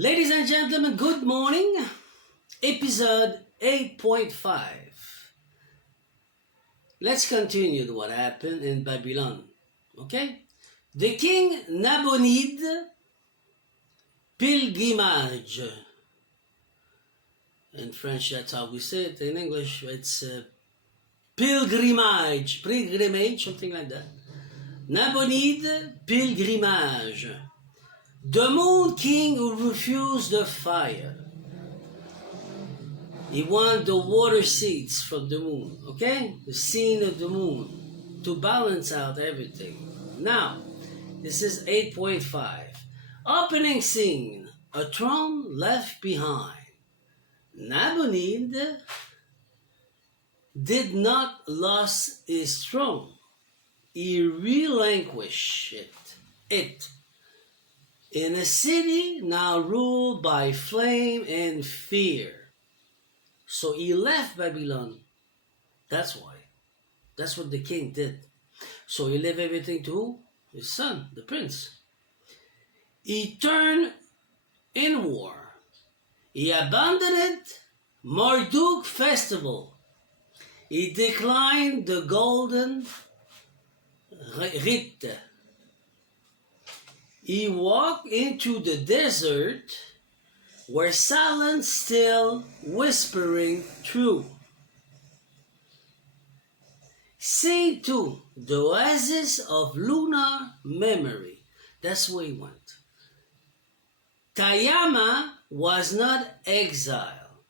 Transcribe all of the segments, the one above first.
Ladies and gentlemen, good morning. Episode 8.5. Let's continue what happened in Babylon. Okay? The king Nabonide pilgrimage. In French, that's how we say it. In English, it's pilgrimage, something like that. Nabonide pilgrimage. The Moon King who refused the fire. He wanted the water seeds from the moon, okay? The scene of the moon to balance out everything. Now, this is 8.5. Opening scene, a throne left behind. Nabonide did not lose his throne. He relinquished it. In a city now ruled by flame and fear. So he left Babylon. That's why. That's what the king did. So he left everything to who? His son, the prince. He turned in war. He abandoned Marduk festival. He declined the golden rite. He walked into the desert where silence still whispering through. Scene 2, the Oasis of Lunar memory. That's where he went. Tayma was not exile.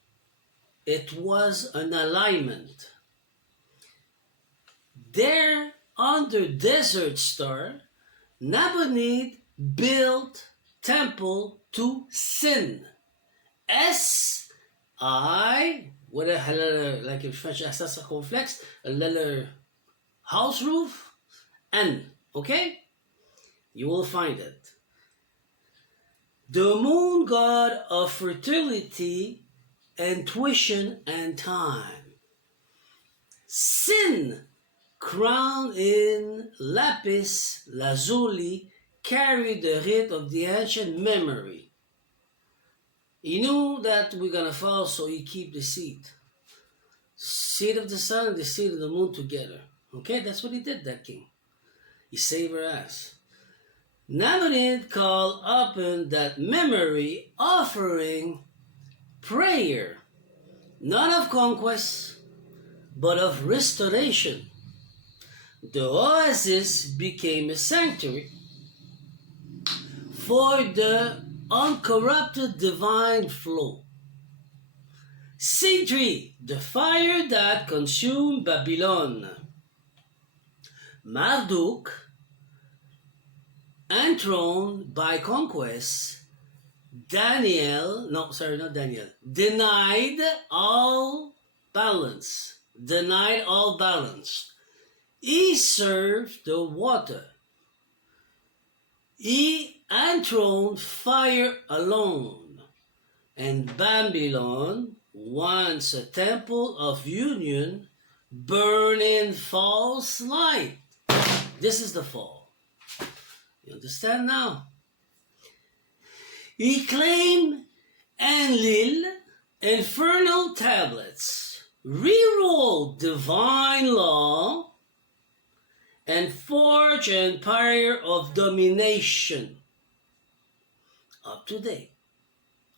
It was an alignment. There, under Desert Star, Nabonide built temple to Sin. S-I, with a letter, like in French, a circumflex, a letter house roof, N, okay? You will find it. The moon god of fertility, intuition, and time. Sin, crowned in lapis-lazuli, carried the rite of the ancient memory. He knew that we're going to fall, so he keep the seed. Seed of the sun and the seed of the moon together. Okay, that's what he did, that king. He saved her ass. Nabonide called upon that memory, offering prayer, not of conquest, but of restoration. The oasis became a sanctuary for the uncorrupted divine flow. C3, the fire that consumed Babylon. Marduk, enthroned by conquest, denied all balance. He served the water. He enthroned fire alone, and Babylon, once a temple of union, burned in false light. This is the fall. You understand now? He claimed Enlil, infernal tablets, rewrote divine law, and forged an empire of domination. Up to date.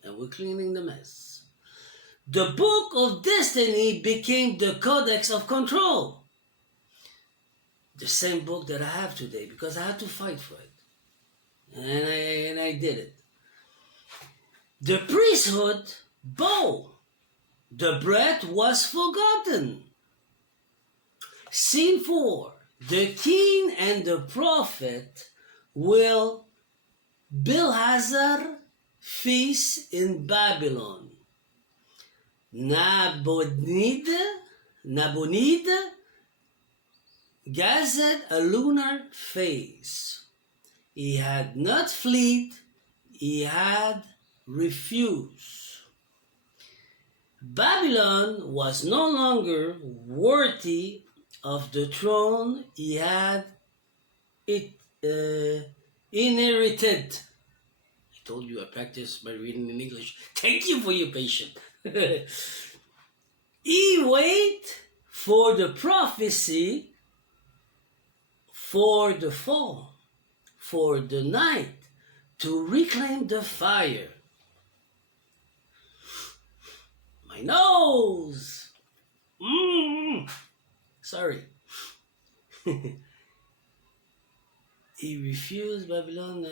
And we're cleaning the mess. The Book of Destiny became the Codex of Control. The same book that I have today, because I had to fight for it. And I did it. The priesthood bow. The bread was forgotten. Scene 4. The king and the prophet will Bilhazar feast in Babylon. Nabonide gathered a lunar phase. He had not fled, he had refused. Babylon was no longer worthy of the throne he had inherited. told you I practice by reading in English. Thank you for your patience. He wait for the prophecy for the fall, for the night, to reclaim the fire. My nose! Sorry. He refused Babylon,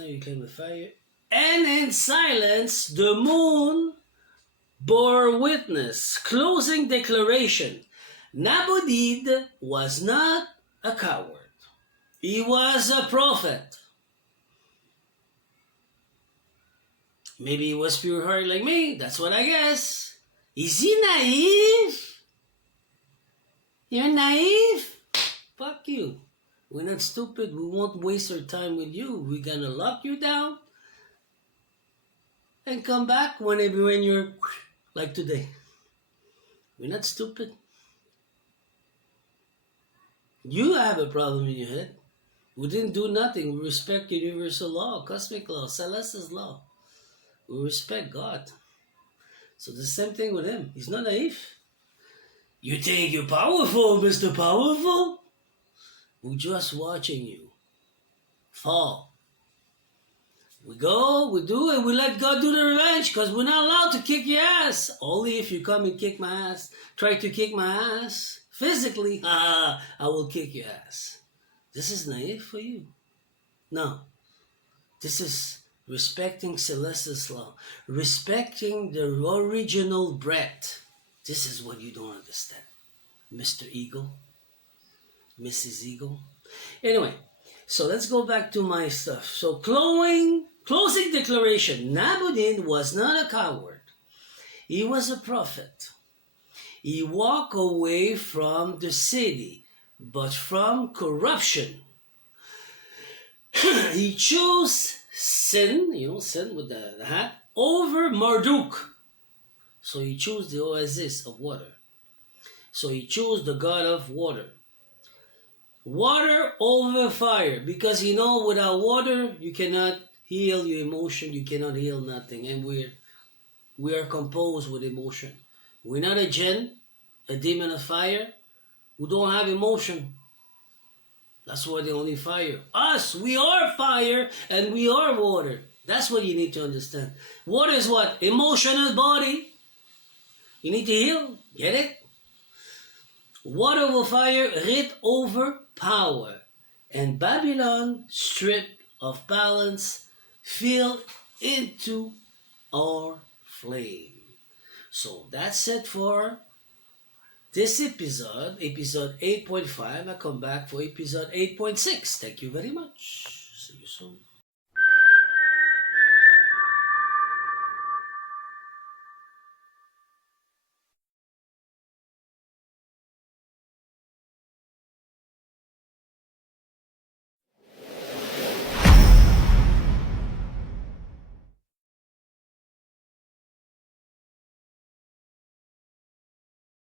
reclaim the fire. And in silence, the moon bore witness. Closing declaration. Nabonide was not a coward. He was a prophet. Maybe he was pure heart like me. That's what I guess. Is he naive? You're naive? Fuck you. We're not stupid. We won't waste our time with you. We're gonna lock you down and come back when you're like today. We're not stupid. You have a problem in your head. We didn't do nothing. We respect universal law, cosmic law, celestial law. We respect God. So the same thing with him. He's not naive. You think you're powerful, Mr. Powerful? We're just watching you fall. We go, we do, and we let God do the revenge because we're not allowed to kick your ass. Only if you come and kick my ass, try to kick my ass physically, I will kick your ass. This is naive for you. No. This is respecting celestial law, respecting the original breath. This is what you don't understand, Mr. Eagle, Mrs. Eagle. Anyway, so let's go back to my stuff. So closing declaration. Nabonide was not a coward. He was a prophet. He walked away from the city, but from corruption. He chose sin, sin with the hat, over Marduk. So he chose the Oasis of water. So he chose the god of water. Water over fire. Because without water, you cannot heal your emotion. You cannot heal nothing. And we are composed with emotion. We're not a jinn, a demon of fire, who don't have emotion. That's why they only fire. Us, we are fire and we are water. That's what you need to understand. Water is what? Emotional body. You need to heal. Get it? Water over fire, writ over power. And Babylon, stripped of balance, fell into our flame. So that's it for this episode 8.5. I come back for episode 8.6. Thank you very much. See you soon.